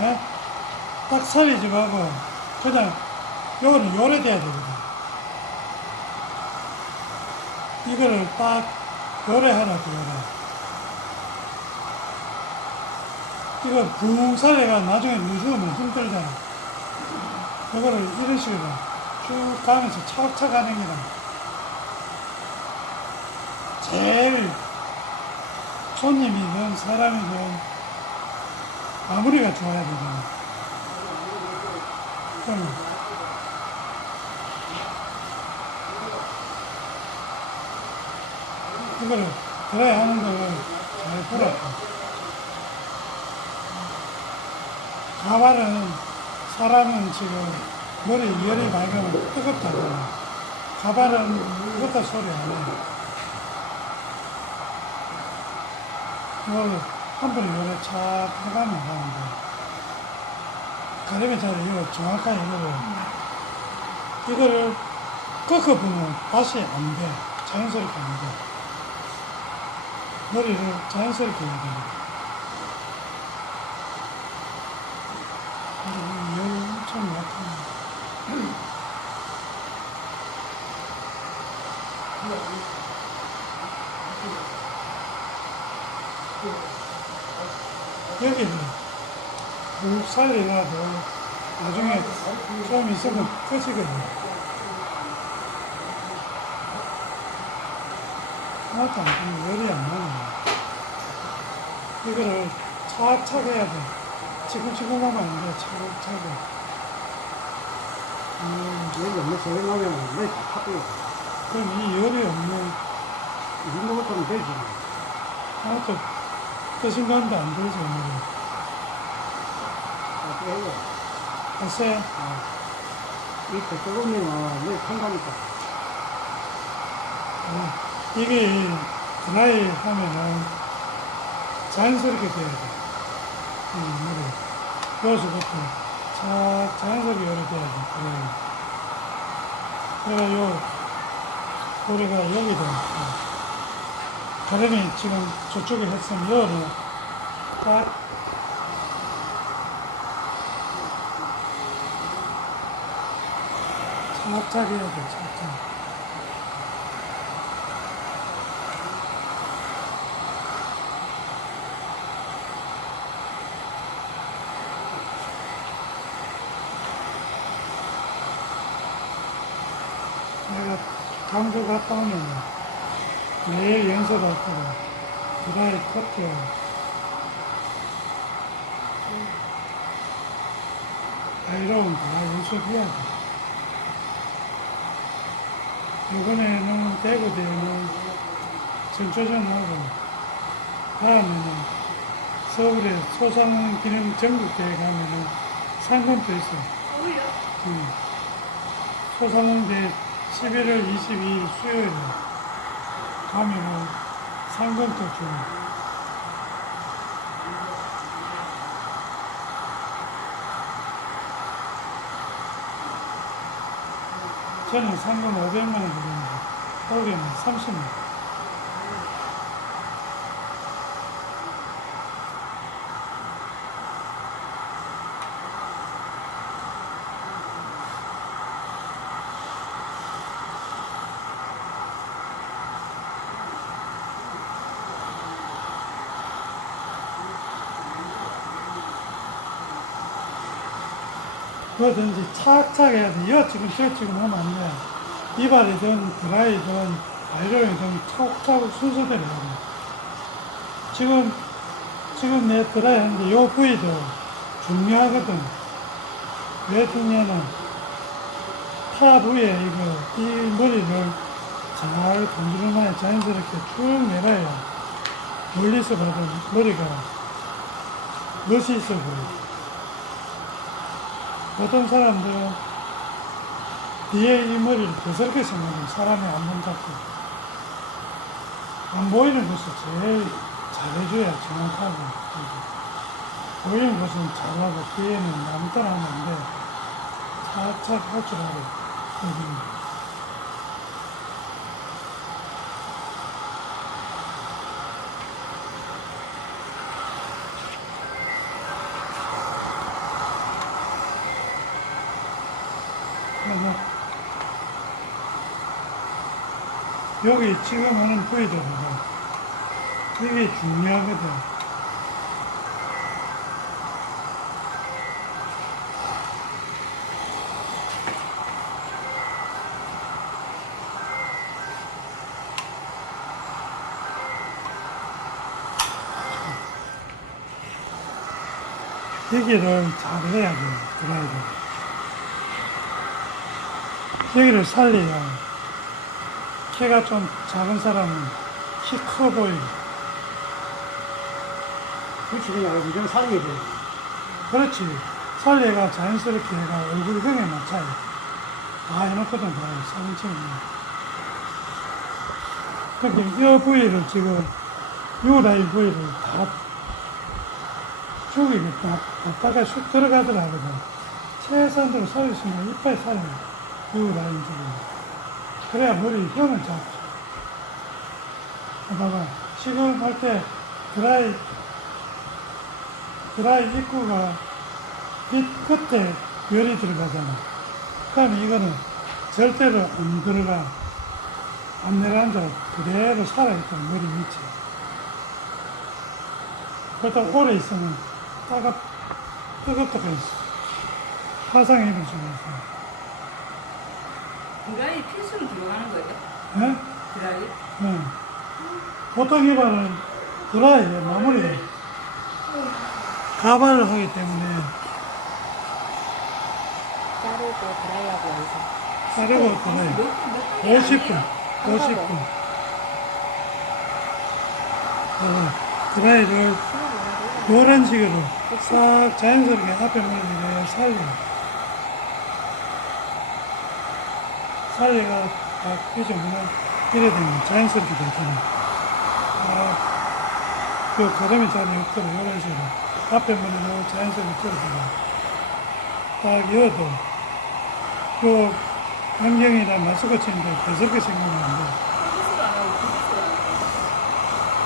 예? 딱좀 하고, 그냥, 요거는 요래 돼야 되거든. 이거를 딱 요래 하라, 요래. 이거 붕 살이가 나중에 누수면 힘들잖아. 이거를 이런 식으로 쭉 가면서 차곡차곡 하는 게다. 제일 손님이든 사람이든 마무리가 좋아야 되잖아. 그럼 이거를 드라이 하는 거를 잘 보라. 가발은 사람은 지금 머리 열이 맑으면 뜨겁다잖아. 가발은 뜨겁다 소리 안 해. 이걸 한 번에 요래 착 해가면 하는데. 잘 이거 정확하게 이거를, 이거를 꺾어보면 다시 안 돼. 자연스럽게 안 돼. 머리를 자연스럽게 해야 돼. 근데 이 열이 엄청 약하네. 여기는 물살이라도 나중에 좀 있으면 꺼지거든요. 하나도 안 되면 열이 안 나네. 이거를 차차게 해야 돼. 지금지금 하면 안 돼. 차차게. 음, 여기 없는 소리 나면 내 파도 그럼 이 열이 없는 이 정도 같으면 되지. 하나도 뜨신 건데 안 되죠, 오늘은. 어떻게 해요? 글쎄, 아, 이 백조금이나 내 통과니까. 어, 이게 드라이 하면은 자연스럽게 돼야 돼. 이 물이. 여기서부터 자, 자연스럽게 열이 돼야 돼, 드라이. 내가 요, 우리가 여기도, 어, 가려면 지금 저쪽에 했으면 여를 딱 착착 해야 돼, 착착. 내가 강주 갔다 오면 매일 연습 할 거고 드라이 커트 아이로운 다 연습해야 돼. 이번에는 대구 대회는 전초전하고 다음에는 서울에 소상 기능 전국대회 가면은 상금도 있어. 응. 소상공대 11월 22일 수요일에 가면은 상금도 주고. 저는 상금 500만 원 드렸는데, 거기는 30만 원. 뭐든지 착착 해야 돼. 여 지금 저 지금 하면 안 돼. 이발이든 드라이든 아이로이든 착착 순서대로 해야 돼. 지금 지금 내 드라이 하는데 요 부위도 중요하거든. 왜 중요하냐? 파 부위에 이거 이 머리를 잘 건드려놔야 자연스럽게 쭉 내려야 멀리서 봐도 머리가 멋이 있어 보여. 어떤 사람들은 뒤에 이 머리를 더럽게 생각해 사람이 안 본다고 안 보이는 것을 제일 잘해줘야 정확하고 보이는 것은 잘하고 뒤에는 남따라 하면 안 돼. 착착 할줄 알아 여기는. 그래서 여기 지금 하는 부위들보다 이게 중요하거든. 여기를 잘 해야 돼요. 드라이브. 여기를 살려야 키가 좀 작은 사람은 키 커 보이고. 그렇지 그냥 무조건 살려야 돼. 그렇지. 살려가 자연스럽게 얘가 얼굴 형에 맞춰요 다 해놓거든 다 사진 찍으면. 근데 이 부위를 지금 이 라인 부위를 다 쭉이 갔다가 쑥 들어가더라거든 최선으로 수 있는 이빨 살려 이 라인 지금 그래야 머리 형을 잡지 봐봐 지금 할 때 드라이 드라이 입구가 빛 끝에 열이 들어가잖아. 그럼 이거는 절대로 안 들어가. 안 내려앉아. 그대로 살아있다. 머리 밑에. 그러다 오래 있으면 따갑, 뜨겁다고 했어. 화상 입을 수가 드라이 필수로 들어가는 거예요? 예? 드라이? 응. 보통 이발은 드라이에 마무리해. 가발을 하기 때문에 자르고 드라이하고 여기서 자르고 드라이. 몇, 몇 분이 50분, 아니에요? 50분. 어, 드라이를 이런 식으로 싹 자연스럽게 앞에 머리를 살려. 살려가 딱 펴주면 이래 되면 자연스럽게 되잖아. 아, 그 가름이 잘 없도록 이런 식으로 앞에 머리를 자연스럽게 끌어주고 딱 이어도 요 안경이나 마스크 치는데 안 하고.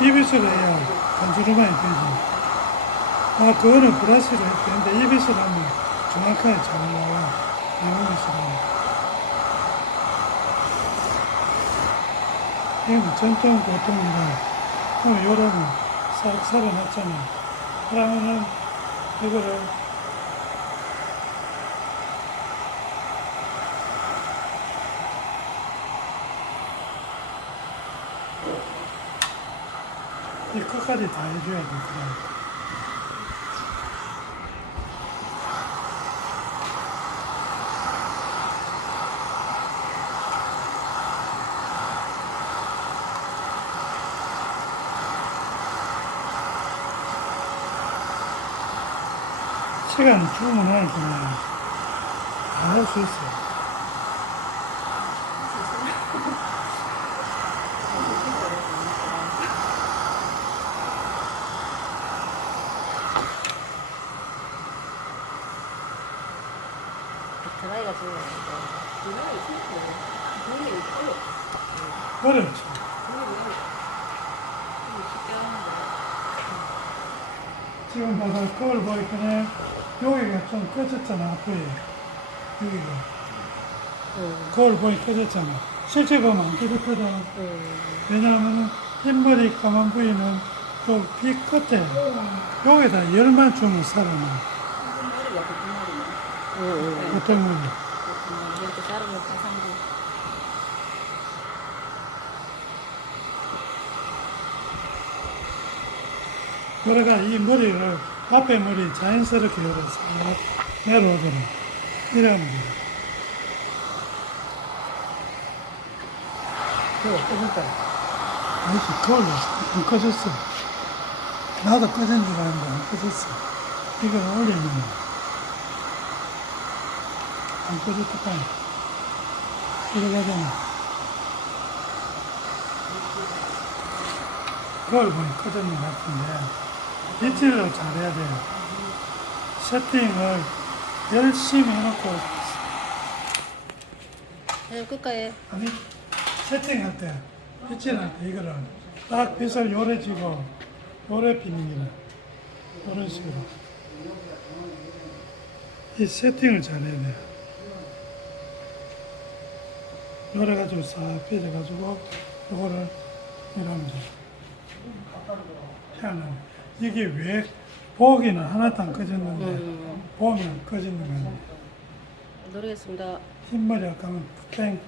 이비스를 해야 간주로만이 되지. 아, 그거는 해야 되는데, 이비스를 하면 정확하게 잘 나와. 이비스를 이건 전통 보통이라, 그럼 싹 살아났잖아. 그러면은, 이거를 이 끝까지 다 해줘야 돼, 시간 주문할 거면 다할수 있어. 드라이가 중요해. 드라이 필수로. 돈이 어려워. 어렵지. 돈이 어려워. 이거 쉽게 하는데. 지금 봐서 거울 보니까 여기가 좀 꺼졌잖아, 앞에. 여기가. 응. 거울 보니 꺼졌잖아. 실제 보면 안 꺼졌거든. 응. 왜냐하면 흰머리 까만 부위는 그빛 끝에 여기다 열만 머리네. 응. 응. 어떤 머리. 이렇게 자르면 가상도. 그러가 이 머리를 앞에 머리 자연스럽게 열어서 내려오도록 이러면 돼. 그거 꺼졌다. 아니지, 그걸로 안 꺼졌어. 나도 꺼진 줄 알았는데 안 꺼졌어. 이걸 올리면 안 꺼졌다 까 들어가잖아. 그걸 보니 꺼졌는 것 같은데 이틀을 잘해야 돼요. 세팅을 열심히 해놓고 그냥 끝까지. 아니 세팅할 때 빛칠할 때 이거를 딱 빛을 요래 지고 요래 피는 기라 이런 식으로 이 세팅을 잘해야 돼요 노래가지고 싹 펴져가지고 이거를 이러면 돼. 희한하네. 이게 왜 보기는 하나도 안 꺼졌는데 음. 보면 꺼지는 거야. 노리겠습니다. 흰머리 아까면 땡